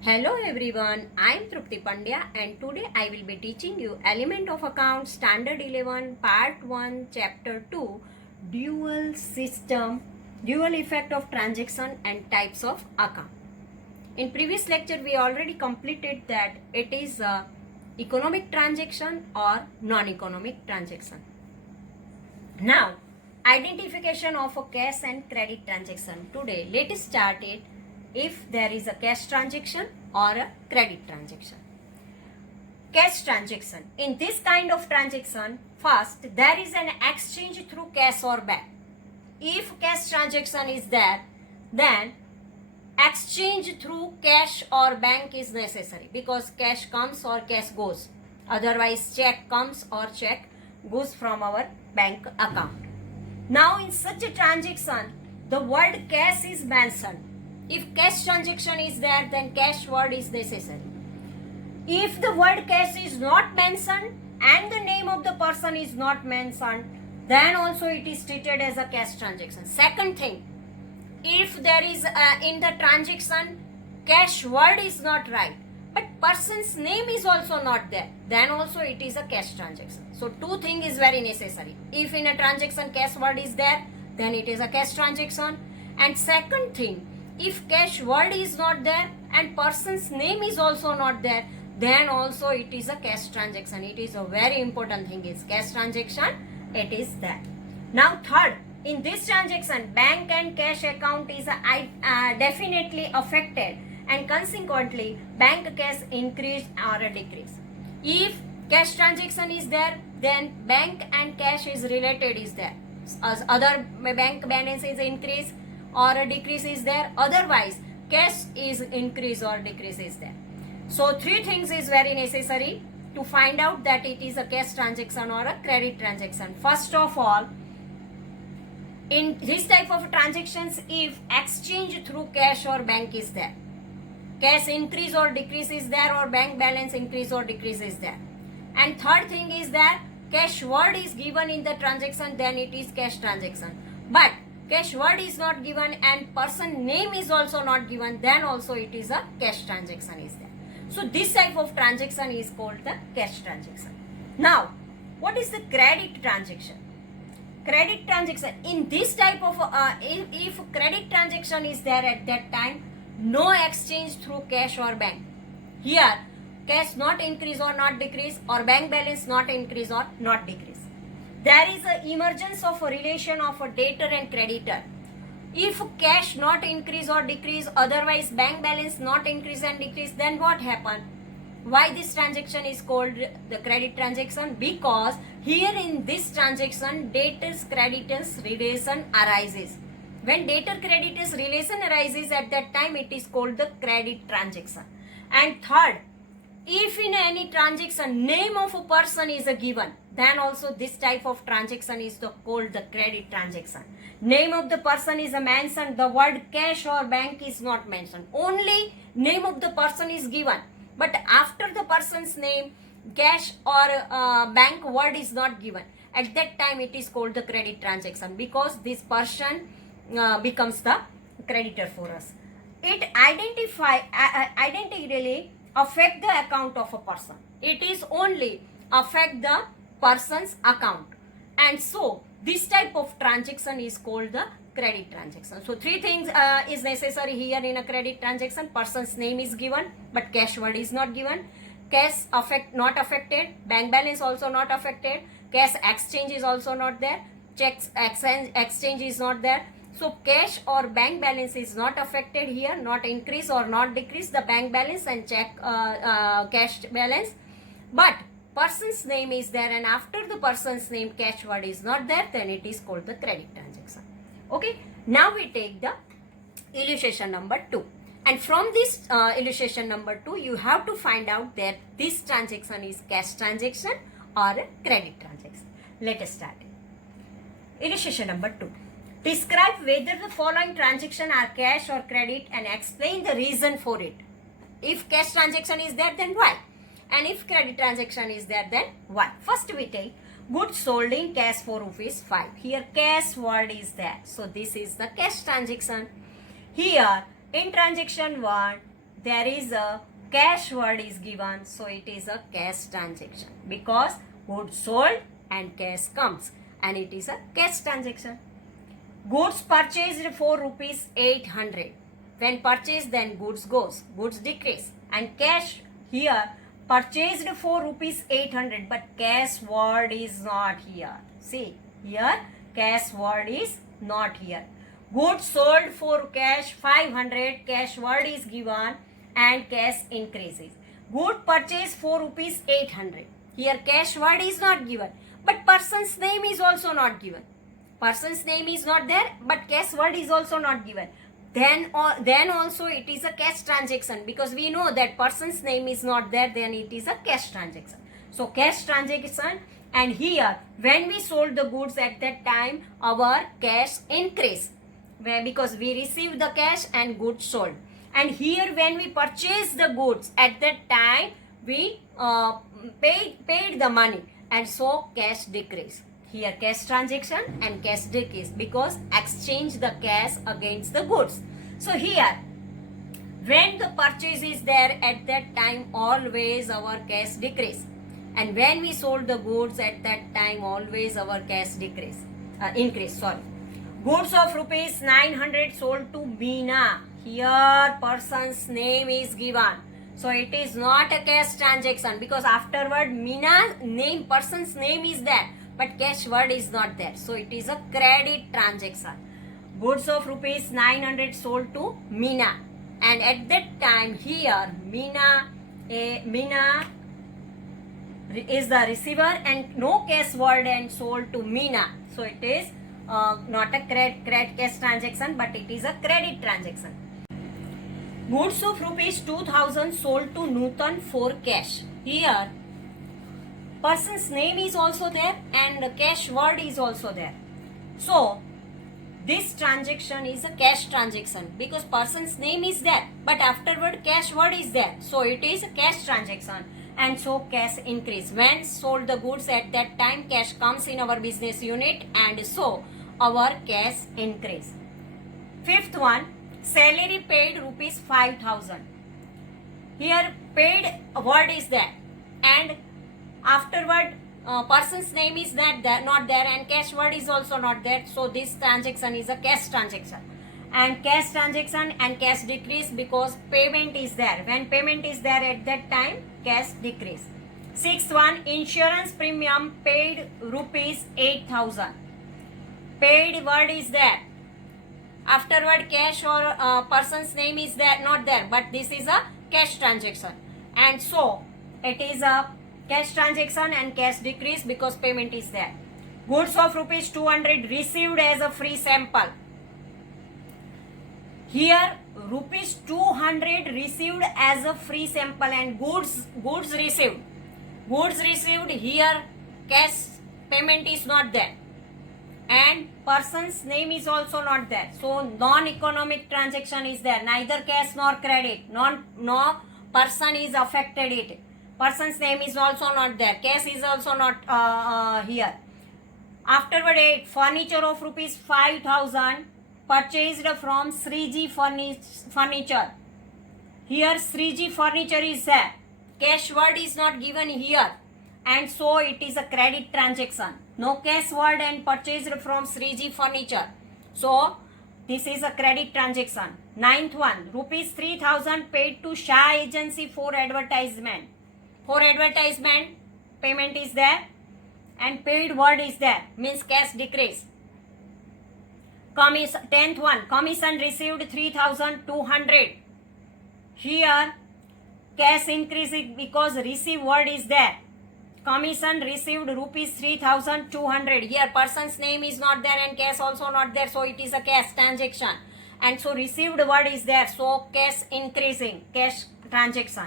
Hello everyone, I am Trupti Pandya and today I will be teaching you Element of Account Standard 11 Part 1 Chapter 2 Dual System, Dual Effect of Transaction and Types of Account. In previous lecture we already completed that it is a economic transaction or non-economic transaction. Now identification of a cash and credit transaction. Today let us start it if there is a cash transaction or a credit transaction. Cash transaction. In this kind of transaction, first there is an exchange through cash or bank. If cash transaction is there, then exchange through cash or bank is necessary because cash comes or cash goes. Otherwise check comes or check goes from our bank account. Now in such a transaction, the word cash is mentioned. If cash transaction is there, then cash word is necessary. If the word cash is not mentioned and the name of the person is not mentioned, then also it is treated as a cash transaction. Second thing, if there is in the transaction cash word is not right, but person's name is also not there, then also it is a cash transaction. So two things is very necessary. If in a transaction cash word is there, then it is a cash transaction. And second thing, if cash word is not there and person's name is also not there, then also it is a cash transaction. It is a very important thing is cash transaction, it is that. Now third, in this transaction bank and cash account is definitely affected and consequently bank cash increase or decrease. If cash transaction is there, then bank and cash is related is there. As other bank balance is increase or a decrease is there, otherwise cash is increase or decrease is there. So three things is very necessary to find out that it is a cash transaction or a credit transaction. First of all, in this type of transactions, if exchange through cash or bank is there, cash increase or decrease is there, or bank balance increase or decrease is there. And third thing is that cash word is given in the transaction, then it is cash transaction. But cash word is not given and person name is also not given, then also it is a cash transaction is there. So this type of transaction is called the cash transaction. Now, what is the credit transaction? Credit transaction, in this type of, if credit transaction is there at that time, no exchange through cash or bank. Here, cash not increase or not decrease, or bank balance not increase or not decrease. There is an emergence of a relation of a debtor and creditor. If cash not increase or decrease, otherwise bank balance not increase and decrease, then what happen? Why this transaction is called the credit transaction? Because here in this transaction, debtors creditors relation arises. When debtor creditors relation arises, at that time it is called the credit transaction. And third, if in any transaction name of a person is given, then also this type of transaction is called the credit transaction. Name of the person is mentioned, the word cash or bank is not mentioned. Only name of the person is given. But after the person's name, cash or bank word is not given. At that time it is called the credit transaction because this person becomes the creditor for us. It identically affect the account of a person. It is only affect the person's account. And so this type of transaction is called the credit transaction. So three things is necessary here in a credit transaction. Person's name is given but cash word is not given. Cash not affected. Bank balance also not affected. Cash exchange is also not there. Checks exchange is not there. So cash or bank balance is not affected here, not increase or not decrease the bank balance and check cash balance. But person's name is there and after the person's name cash word is not there, then it is called the credit transaction. Okay, now we take the illustration number 2. And from this illustration number 2, you have to find out that this transaction is cash transaction or a credit transaction. Let us start. Illustration number 2. Describe whether the following transactions are cash or credit and explain the reason for it. If cash transaction is there, then why? And if credit transaction is there, then why? First we take goods sold in cash for rupees 5. Here cash word is there. So this is the cash transaction. Here in transaction 1, there is a cash word is given, so it is a cash transaction because goods sold and cash comes and it is a cash transaction. Goods purchased for rupees 800. When purchased, then goods goes, goods decrease, and cash here purchased for rupees 800, but cash word is not here. See here, cash word is not here. Goods sold for cash 500, cash word is given and cash increases. Good purchase for rupees 800. Here cash word is not given, but person's name is also not given. Person's name is not there, but cash word is also not given. Then also it is a cash transaction because we know that person's name is not there, then it is a cash transaction. So cash transaction, and here when we sold the goods at that time, our cash increase because we received the cash and goods sold. And here when we purchased the goods at that time, we paid the money, and so cash decrease. Here cash transaction and cash decrease because exchange the cash against the goods. So here when the purchase is there at that time, always our cash decrease, and when we sold the goods at that time, always our cash increase. Goods of rupees 900 sold to Meena. Here person's name is given, so it is not a cash transaction because afterward Meena name, person's name is there, but cash word is not there, so it is a credit transaction. Goods of rupees 900 sold to Meena, and at that time here Meena is the receiver and no cash word and sold to Meena, so it is not a credit cash transaction, but it is a credit transaction. Goods of rupees 2000 sold to Nutan for cash. Here person's name is also there and the cash word is also there, so this transaction is a cash transaction because person's name is there, but afterward cash word is there, so it is a cash transaction, and so cash increase. When sold the goods at that time, cash comes in our business unit, and so our cash increase. Fifth one, salary paid rupees 5000. Here paid word is there, and afterward person's name is not there, and cash word is also not there, so this transaction is a cash transaction. And cash transaction and cash decrease because payment is there. When payment is there at that time, cash decrease. Sixth one, insurance premium paid rupees 8000. Paid word is there, afterward cash or person's name is there, not there, but this is a cash transaction, and so it is a cash transaction and cash decrease because payment is there. Goods of rupees 200 received as a free sample. Here rupees 200 received as a free sample, and goods received. Goods received, here cash payment is not there and person's name is also not there, so non-economic transaction is there, neither cash nor credit, no person is affected it. Person's name is also not there, cash is also not here. Afterward, a furniture of rupees 5000 purchased from Sriji Furniture. Here Sriji Furniture is there, cash word is not given here, and so it is a credit transaction. No cash word and purchased from Sriji Furniture, so this is a credit transaction. Ninth one, rupees 3000 paid to Shah Agency for advertisement. For advertisement, payment is there and paid word is there, means cash decrease. 10th one, commission received 3200. Here cash increasing because receive word is there. Commission received rupees 3200. Here person's name is not there and cash also not there, so it is a cash transaction, and so received word is there, so cash increasing, cash transaction.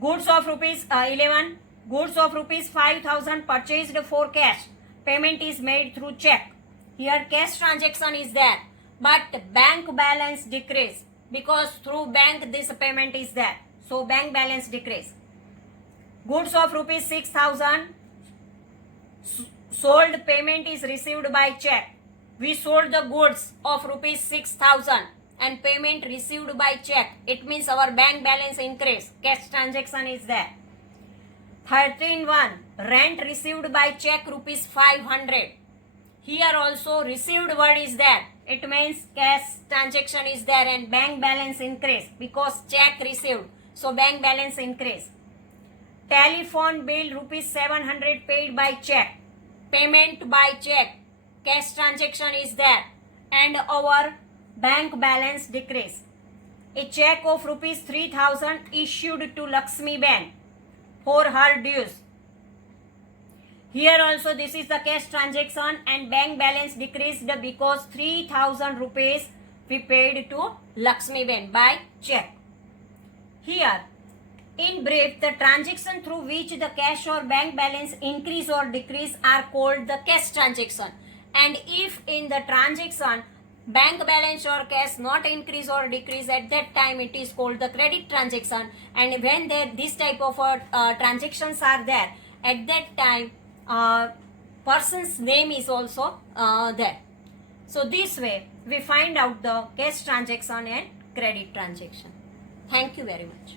Goods of rupees 11. Goods of rupees 5000 purchased for cash. Payment is made through check. Here cash transaction is there, but bank balance decrease because through bank this payment is there, so bank balance decrease. Goods of rupees 6000 sold, payment is received by check. We sold the goods of rupees 6000 and payment received by check. It means our bank balance increase. Cash transaction is there. 13.1. Rent received by check rupees 500. Here also received word is there. It means cash transaction is there and bank balance increase because check received. So bank balance increase. Telephone bill rupees 700 paid by check. Payment by check. Cash transaction is there and our bank balance decrease. A check of rupees 3000 issued to Lakshmi Ben for her dues. Here also this is the cash transaction and bank balance decreased because 3000 rupees we paid to Lakshmi Ben by check. Here, in brief, the transaction through which the cash or bank balance increase or decrease are called the cash transaction. And if in the transaction bank balance or cash not increase or decrease, at that time it is called the credit transaction. And when this type of transactions are there, at that time person's name is also there. So this way we find out the cash transaction and credit transaction. Thank you very much.